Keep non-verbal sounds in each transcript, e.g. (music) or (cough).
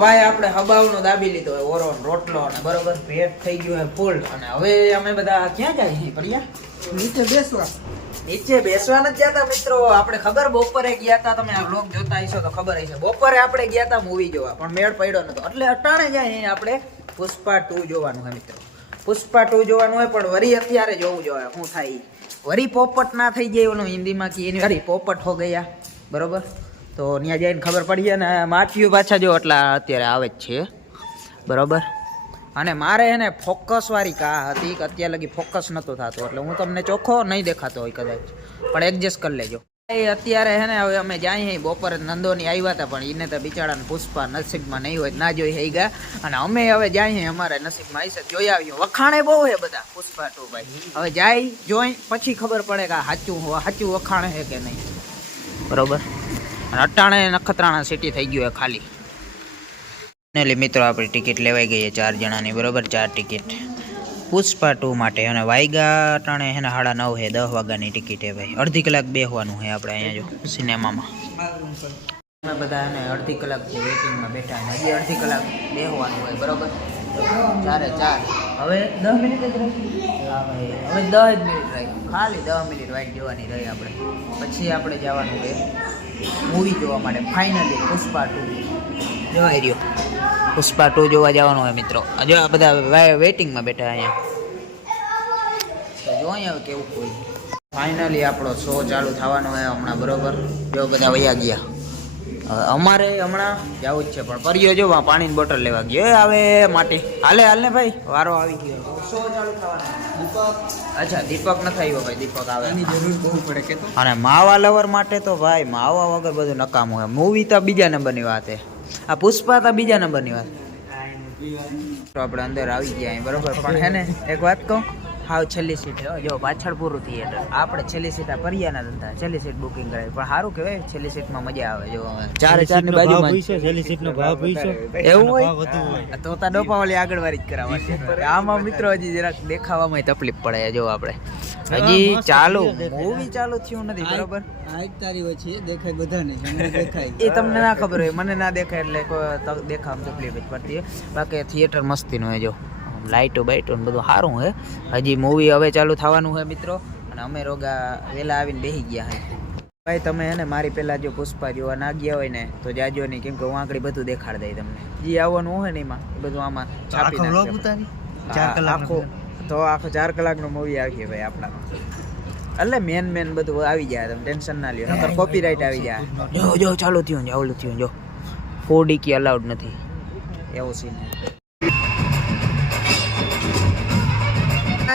ભાઈ આપણે હબાવનો દાબી લીધો હોય ઓરો રોટલો અને બરોબર પેટ થઈ ગયું હોય ફૂલ. અને હવે અમે બધા ક્યાં જાય છીએ પ્રિયા નીચે બેસવા. નીચે બેસવા નથી જતા મિત્રો. આપણે ખબર બપોરે ગયા હતા તમે આ બ્લોગ જોતા હશો તો ખબર હશે. બપોરે આપણે ગયા હતા મૂવી જોવા પણ મેળ પડ્યો નતો. એટલે અટાણે જાય આપણે પુષ્પા ટુ જોવાનું હોય મિત્રો. પુષ્પા ટુ જોવાનું હોય પણ વરી અત્યારે જોવું જોઈએ શું થાય. વરી પોપટ ના થઈ જાય ઓલું હિન્દીમાં કે એની વરી પોપટ હો ગયા. બરોબર? તો ત્યાં જઈને ખબર પડી અને માથિયું પાછા જો એટલા અત્યારે આવે જ છે. બરાબર? અને મારે એને ફોકસવાળી કા હતી, કે અત્યારે લગી ફોકસ નહોતો થતો, એટલે હું તમને ચોખ્ખો નહીં દેખાતો હોય કદાચ. પણ એડજસ્ટ કરી લેજો. અત્યારે હે ને, હવે અમે જાય બપોરે નંદોની આવ્યા હતા પણ એને તો બિચારાને પુષ્પા નસીબમાં નહીં હોય, ના જોઈ હઈ ગયા અને અમે હવે જાય અમારે નસીબમાં આવી છે જોઈ આવ્યું. વખાણે બહુ હે બધા, પુષ્પા ટુ ભાઈ. હવે જાય, જોઈ, પછી ખબર પડે કે સાચું હો- સાચું વખાણે છે કે નહીં. બરોબર? અને અટાણે નખત્રાણા સિટી થઈ ગયું ખાલી. ફાઇનલી મિત્રો, આપણી ટિકિટ લેવાઈ ગઈ છે ચાર જણાની, બરોબર? ચાર ટિકિટ. પુષ્પા ટુ માટે અને વાયગા અટાણે હે ને સાડા નવ હે, દસ વાગ્યાની ટિકિટ હે ભાઈ. અડધી કલાક બેસવાનું હે આપણે અહીંયા જો, સિનેમામાં. અમે બધા એને અડધી કલાકથી વેઇટિંગમાં બેઠા અને હજી અડધી કલાક બેસવાનું હોય, બરોબર? ચારે ચાર. હવે દસ મિનિટ જ રહી હા ભાઈ, હવે દસ મિનિટ રહી ખાલી દસ મિનિટ વાઇટ જોવાની રહી આપણે. પછી આપણે જવાનું છે. મૂવી જોવા માટે. ફાઇનલી પુષ્પા ટુ જવાઈ રહ્યો. પુષ્પા ટુ જોવા જવાનું હોય મિત્રો. જો આ બધા વેઇટિંગમાં બેઠા અહીંયા. તો જોઈએ હવે કેવું કોઈ ફાઇનલી આપણો શો ચાલુ થવાનો હોય હમણાં બરોબર? જો બધા વયા ગયા. અમારે હમણાં જવું જ છે પણ પરિયો જો પાણીની બોટલ લેવા ગયો. એ આવે માટી. હાલે હાલ ને ભાઈ વારો આવી ગયો. અચ્છા દીપક નથી આવ્યો ભાઈ દીપક આવે. એની જરૂર બહુ પડે કે અને માવા લવર માટે તો ભાઈ માવા વગર બધું નકામું હોય. મૂવી તો બીજા નંબરની વાત છે. આ પુષ્પા તો બીજા નંબરની વાત તો આપણે અંદર આવી ગયા બરોબર. પણ હે ને એક વાત કહું? હાવ છેલ્લી સીટ હો જો પાછળ પૂરું થિયેટર આપણે છેલ્લી સીટ આ પરિયાના ધંધા. છેલ્લી સીટ બુકિંગ કરાવી. પણ સારું કહેવાય છેલ્લી સીટમાં મજા આવે. જો ચારે ચારની બાજુ. છેલ્લી સીટનો ભાવ એવું હોય? તો તા ડોપાવાળી આગળ વાળી જ કરાવવાની આમાં મિત્રો હજી જરાક દેખાવામાં તકલીફ પડે જો આપણે. હજી ચાલુ. મૂવી ચાલુ થયું નથી બરોબર? દેખાય બધાને (laughs) દેખાય. એ તમને ના ખબર હોય મને ના દેખાય એટલે દેખાવામાં તકલીફ જ પડતી હોય. બાકી થિયેટર મસ્તીનું હોય જો. લાઇટો બાઇટો ને બધું સારું હે હજી મૂવી હવે ચાલુ થવાનું છે મિત્રો અને અમે રોગા વહેલા આવીને બેસી ગયા હે ભાઈ તમે હે ને મારી પહેલાં જો પુષ્પા જોવા ના ગયા હોય ને તો જાજો નહીં કેમ કે હું આંકડી બધું દેખાડ દઈ તમને જે આવવાનું હોય ને એમાં એ બધું આમાં છાપી આખો તો આખો ચાર કલાકનો મૂવી આવી ભાઈ આપણામાં એટલે મેન મેન બધું આવી જાય તમે ટેન્શન ના લ્યો નકર કોપીરાઇટ આવી જાય જો જો ચાલુ થયું જો ઓલું થયું જો ફોડી કી અલાઉડ નથી એવો સીન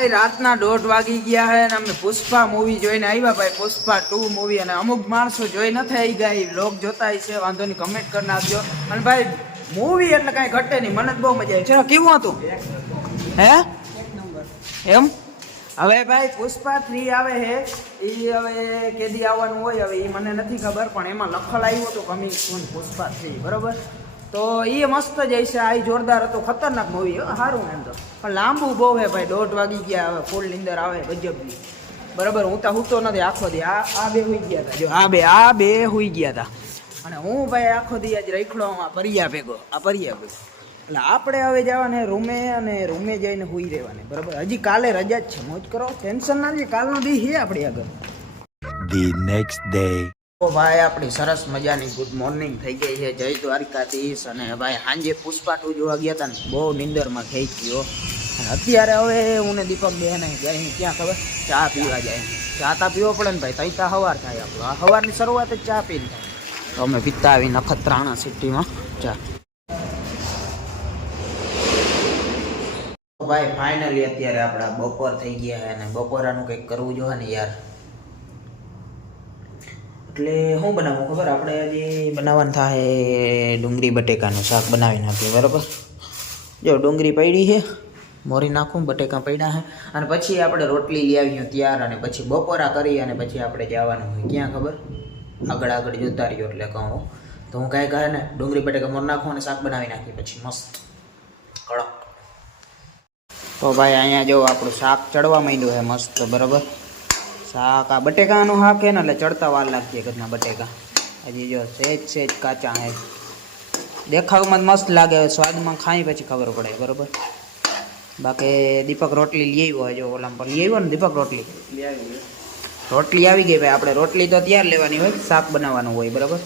રાતના દોઢ વાગી ગયા હે અને અમે પુષ્પા મૂવી જોઈને આવ્યા ભાઈ. પુષ્પા ટુ મૂવી અને અમુક માણસો જોઈ નથી આવી ગયા. લોક જોતા છે, વાંધો નહીં કમેન્ટ કરી નાખજો. અને ભાઈ મૂવી એટલે કાંઈ ઘટે નહીં. મને જ બહુ મજા આવી. છે કેવું હતું? હે? એમ? હવે ભાઈ, પુષ્પા થ્રી આવે છે એ હવે કેદી આવવાનું હોય. હવે એ મને નથી ખબર, પણ એમાં લખલ આવ્યું હતું કમિંગ પુષ્પા થ્રી બરોબર? તો એ મસ્ત જાય છે આ જોરદાર હતો. ખતરનાક મૂવી સારું એમ તો. પણ લાંબુ બહુ છે ભાઈ. દોઢ વાગી ગયા હવે. ફૂલ નીંદર આવે ગજબ બરાબર, હું તો હૂતો નથી. આખો દી આ આ બે હોઈ ગયા હતા જો, આ બે આ બે હુઈ ગયા હતા અને હું ભાઈ આખો દી આજ રખડો આ પરિયા ભેગો. આ પરિયા ભેગો. એટલે આપણે હવે જવાને રૂમે અને રૂમે જઈને હોઈ રહેવાને. બરાબર? હજી કાલે રજા જ છે. મોજ કરો. ટેન્શન ના લે કાલનો દી છે આપણી આગળ. The next day. ભાઈ, આપણી સરસ મજાની ગુડ મોર્નિંગ થઈ ગઈ છે. જય દ્વારકાધીશ. અને ભાઈ, સાંજે પુષ્પા ટુ જોવા ગયા હતા ને, બહુ નિંદરમાં થઈ ગયો. અત્યારે હવે હું ને દીપક બે ને જાય ક્યાં ખબર? ચા પીવા જાય. ચા તા પીવો પડે ને ભાઈ, તઈ તા હવાર થાય આપણો. આ હવારની શરૂઆત જ ચા પીને થાય. તો અમે પીતા આવી નખત્રાણા સિટીમાં ચા. ભાઈ ફાઇનલી અત્યારે આપણા બપોર થઈ ગયા છે અને બપોરાનું કંઈક કરવું જોઈએ ને યાર. એટલે શું બનાવવું ખબર? આપણે જે બનાવવાનું થાય ડુંગળી બટેકાનું શાક બનાવી નાખીએ બરાબર? જો ડુંગળી પડી છે, મોરી નાખું, બટેકા પડ્યા છે, અને પછી આપણે રોટલી લઈ આવીએ ત્યાર, અને પછી બપોરા કરી અને પછી આપણે જવાનું હોય. ક્યાં ખબર? આગળ આગળ જોતા રહ્યો એટલે કહું. તો હું કાંઈ કહે ને, ડુંગળી બટેકા મોર નાખું અને શાક બનાવી નાખીએ પછી મસ્ત. કડક. તો ભાઈ, અહીંયા જો આપણું શાક ચડવા માંડ્યું છે મસ્ત, બરાબર? શાક આ બટેકાનું શાક છે ને એટલે ચડતા વાર લાગતી ઘરના બટેકા. હજી જો સેજ સેજ કાચા હે. દેખાવમાં મસ્ત લાગે સ્વાદમાં ખાઈ પછી ખબર પડે બરોબર? બાકી દીપક રોટલી લઈ આવ્યો જો ઓલામ પર લઈ આવ્યો ને દીપક રોટલી? રોટલી આવી ગઈ ભાઈ. આપણે રોટલી તો તૈયાર લેવાની હોય શાક બનાવવાનું હોય બરાબર?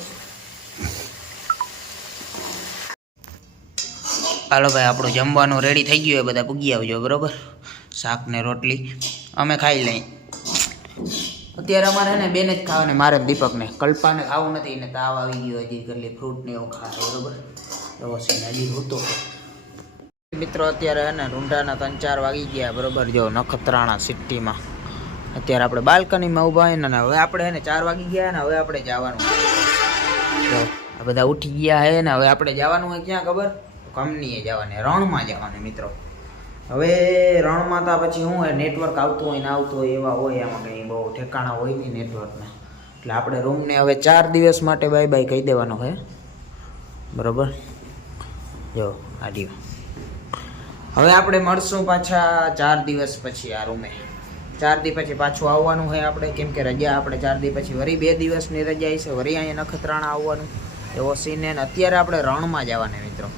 હાલો ભાઈ આપણું જમવાનું રેડી થઈ ગયું હોય બધા પૂગી આવજો બરોબર? શાક ને રોટલી અમે ખાઈ લઈ અત્યારે અમારે ને બેને જ ખાવાને, મારે દીપકને કલ્પાને ખાવું નથી, એને તાવ આવી ગયો, હજી કેટલી ફ્રૂટ ને એવું ખાય, બરોબર? એવો છે હજી હોતો મિત્રો, અત્યારે હે ને રૂંઢાના ત્રણ ચાર વાગી ગયા, બરોબર? જો નખત્રાણા સિટીમાં. અત્યારે આપણે બાલ્કનીમાં ઊભા હોય ને હવે આપણે હે ને ચાર વાગી ગયા ને, હવે આપણે જવાનું. આ બધા ઉઠી ગયા હે ને, હવે આપણે જવાનું હોય ક્યાં ખબર? કંપનીએ જવાની, રણમાં જવાની, મિત્રો. હવે રણમાં તો પછી હોય નેટવર્ક આવતું હોય ને આવતું હોય, એવા હોય, એમાં કંઈ બહુ ઠેકાણા હોય નહીં નેટવર્કના એટલે આપણે રૂમને હવે ચાર દિવસ માટે બાય બાય કહી દેવાનો છે. બરોબર? જો આડિયો હવે આપણે મળશું પાછા ચાર દિવસ પછી આ રૂમે ચાર દી પછી પાછું આવવાનું હોય આપણે, કેમ કે રજા આપણે ચાર દી પછી, વરી બે દિવસની રજા છે વરી અહીંયા નખત્રાણા આવવાનું. એવો સીન અત્યારે આપણે રણમાં જવાના મિત્રો.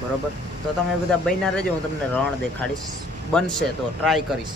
બરોબર? તો તમે બધા બન્યા રહેજો હું તમને રણ દેખાડીશ. બનશે તો ટ્રાય કરીશ.